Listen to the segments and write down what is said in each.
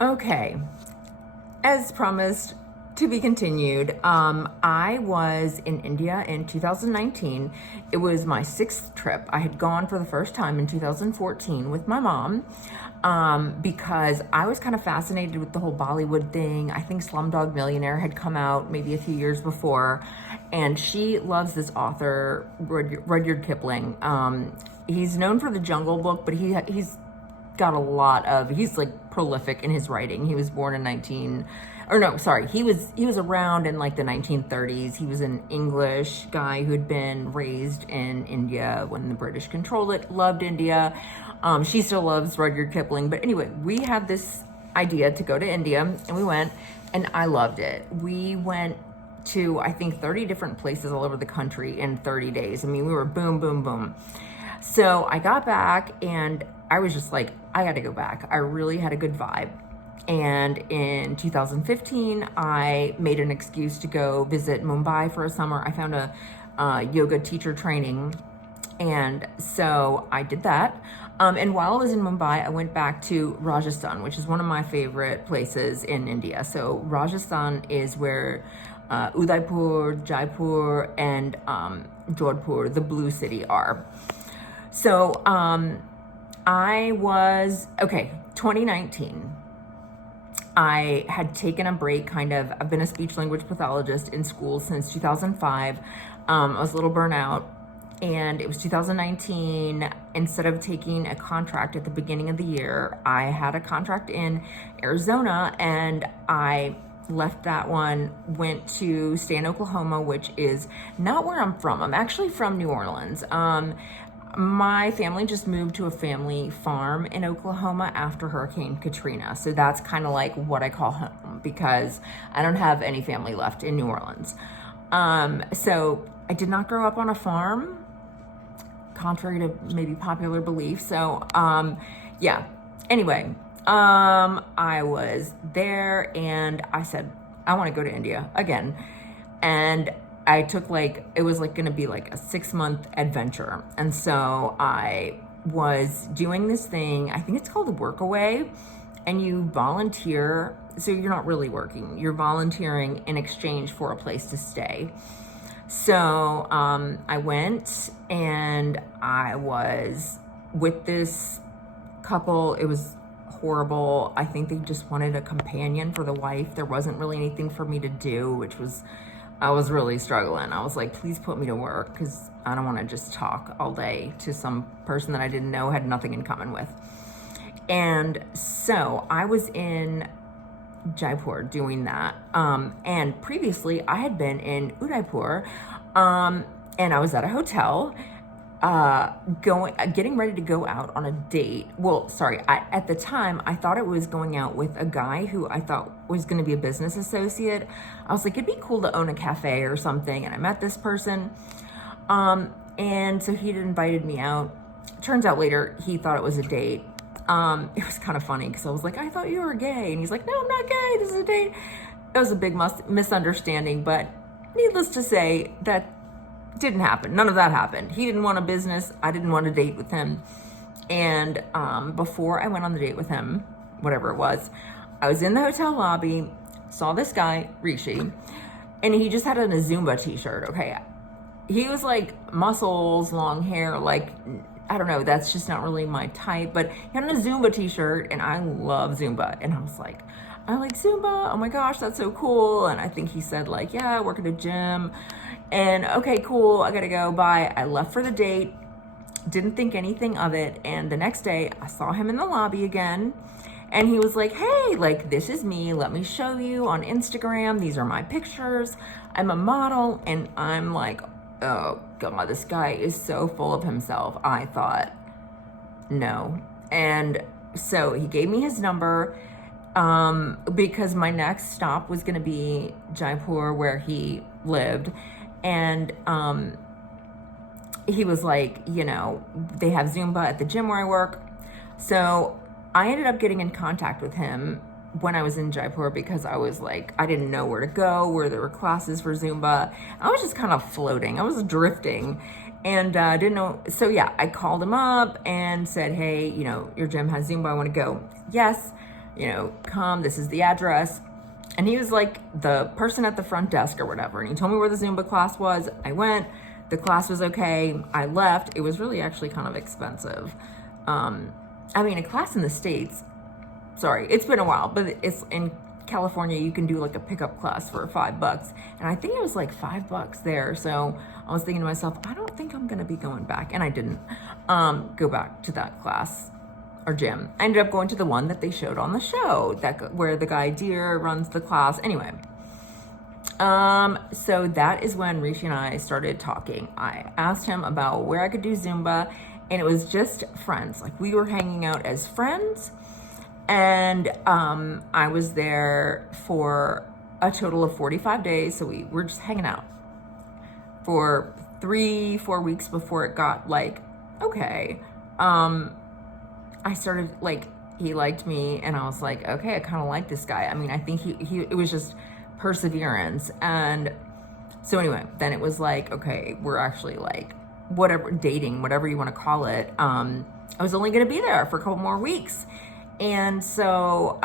Okay, as promised, to be continued. I was in India in 2019. It was my sixth trip. I had gone for the first time in 2014 with my mom because I was kind of fascinated with the whole Bollywood thing. I think Slumdog Millionaire had come out maybe a few years before, and she loves this author, Rudyard Kipling. He's known for the Jungle Book, but he's got a lot of, he's like prolific in his writing. He was born in he was around in like the 1930s. He was an English guy who had been raised in India when the British controlled it, loved India. She still loves Rudyard Kipling. But anyway, we had this idea to go to India, and we went, and I loved it. We went to, I think, 30 different places all over the country in 30 days. I mean, we were boom, boom, boom. So I got back and I was just like, I got to go back. I really had a good vibe. And in 2015, I made an excuse to go visit Mumbai for a summer. I found a yoga teacher training. And so I did that. And while I was in Mumbai, I went back to Rajasthan, which is one of my favorite places in India. So Rajasthan is where Udaipur, Jaipur, and Jodhpur, the Blue City, are. So 2019, I had taken a break, I've been a speech language pathologist in school since 2005. I was a little burnout, and it was 2019. Instead of taking a contract at the beginning of the year, I had a contract in Arizona, and I left that one, went to stay in Oklahoma, which is not where I'm from. I'm actually from New Orleans. My family just moved to a family farm in Oklahoma after Hurricane Katrina. So that's kind of like what I call home, because I don't have any family left in New Orleans. So I did not grow up on a farm, contrary to maybe popular belief. So, yeah. Anyway, I was there and I said, I want to go to India again. And I took it was going to be a 6-month adventure. And so I was doing this thing, I think it's called a Workaway, and you volunteer. So you're not really working, you're volunteering in exchange for a place to stay. So I went and I was with this couple. It was horrible. I think they just wanted a companion for the wife. There wasn't really anything for me to do, I was really struggling. I was like, please put me to work, because I don't want to just talk all day to some person that I didn't know, had nothing in common with. And so I was in Jaipur doing that. And previously I had been in Udaipur, and I was at a hotel, getting ready to go out on a date. Well, sorry, at the time I thought it was going out with a guy who I thought was going to be a business associate. I was like, it'd be cool to own a cafe or something. And I met this person. And so he'd invited me out. Turns out later he thought it was a date. It was kind of funny because I was like, I thought you were gay. And he's like, no, I'm not gay. This is a date. It was a big misunderstanding, but needless to say, that didn't happen. None of that happened. He didn't want a business. I didn't want a date with him. And before I went on the date with him, whatever it was, I was in the hotel lobby, saw this guy, Rishi, and he just had on a Zumba t-shirt. Okay. He was muscles, long hair, I don't know, that's just not really my type, but he had on a Zumba t-shirt, and I love Zumba. And I was like, I like Zumba. Oh my gosh, that's so cool. And I think he said yeah, I work at a gym. And okay, cool, I gotta go, bye. I left for the date, didn't think anything of it. And the next day I saw him in the lobby again, and he was like, hey, this is me, let me show you on Instagram, these are my pictures, I'm a model. And I'm like, oh God, this guy is so full of himself. I thought, no. And so he gave me his number, because my next stop was gonna be Jaipur, where he lived. And he was like, they have Zumba at the gym where I work. So I ended up getting in contact with him when I was in Jaipur, because I was I didn't know where to go, where there were classes for Zumba. I was just kind of floating. I was drifting, and didn't know. So yeah, I called him up and said, hey, your gym has Zumba, I want to go. Yes. come, this is the address. And he was like the person at the front desk or whatever. And he told me where the Zumba class was. I went, the class was okay. I left. It was really actually kind of expensive. I mean, a class in the States, sorry, it's been a while, but it's in California, you can do like a pickup class for $5. And I think it was like $5 there. So I was thinking to myself, I don't think I'm going to be going back. And I didn't go back to that class or gym. I ended up going to the one that they showed on the show, where the guy Deer runs the class. Anyway, so that is when Rishi and I started talking. I asked him about where I could do Zumba, and it was just friends. Like, we were hanging out as friends, and I was there for a total of 45 days. So we were just hanging out for 3-4 weeks before it got like, okay. I started, like, he liked me, and I was like, okay, I kind of like this guy. I mean, I think it was just perseverance. And so anyway, then it was like, okay, we're actually like, dating, whatever you want to call it. I was only going to be there for a couple more weeks. And so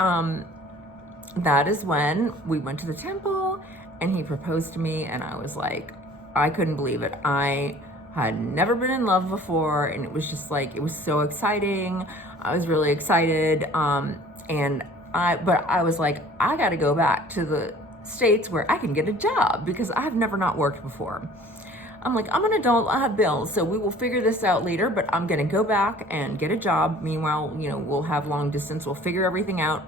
that is when we went to the temple, and he proposed to me, and I was like, I couldn't believe it. I had never been in love before, and it was just like, it was so exciting. I was really excited. But I was like, I got to go back to the States where I can get a job, because I've never not worked before. I'm like, I'm an adult, I have bills, so we will figure this out later, but I'm going to go back and get a job. Meanwhile, we'll have long distance, we'll figure everything out.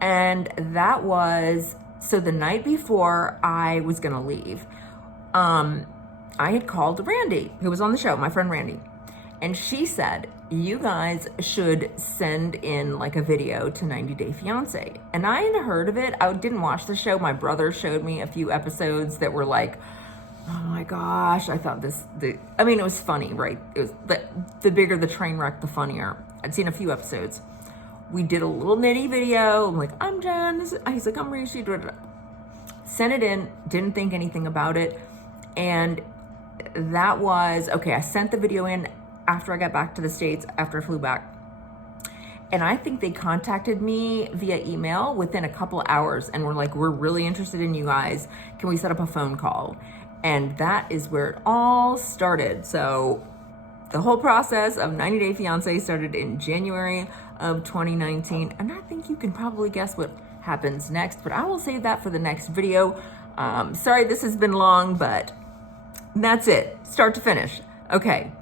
And that was, so the night before I was going to leave, I had called Randy, who was on the show, my friend Randy, and she said, you guys should send in like a video to 90 Day Fiance. And I had heard of it. I didn't watch the show. My brother showed me a few episodes that were like, oh my gosh, I thought it was funny, right? It was the bigger the train wreck, the funnier. I'd seen a few episodes. We did a little nitty video. I'm like, I'm Jen. He's like, I'm Rishi. Sent it in, didn't think anything about it. And that was, okay, I sent the video in after I got back to the States, after I flew back. And I think they contacted me via email within a couple hours and were like, we're really interested in you guys. Can we set up a phone call? And that is where it all started. So the whole process of 90 Day Fiance started in January of 2019. And I think you can probably guess what happens next, but I will save that for the next video. Sorry, this has been long, but that's it, start to finish. Okay,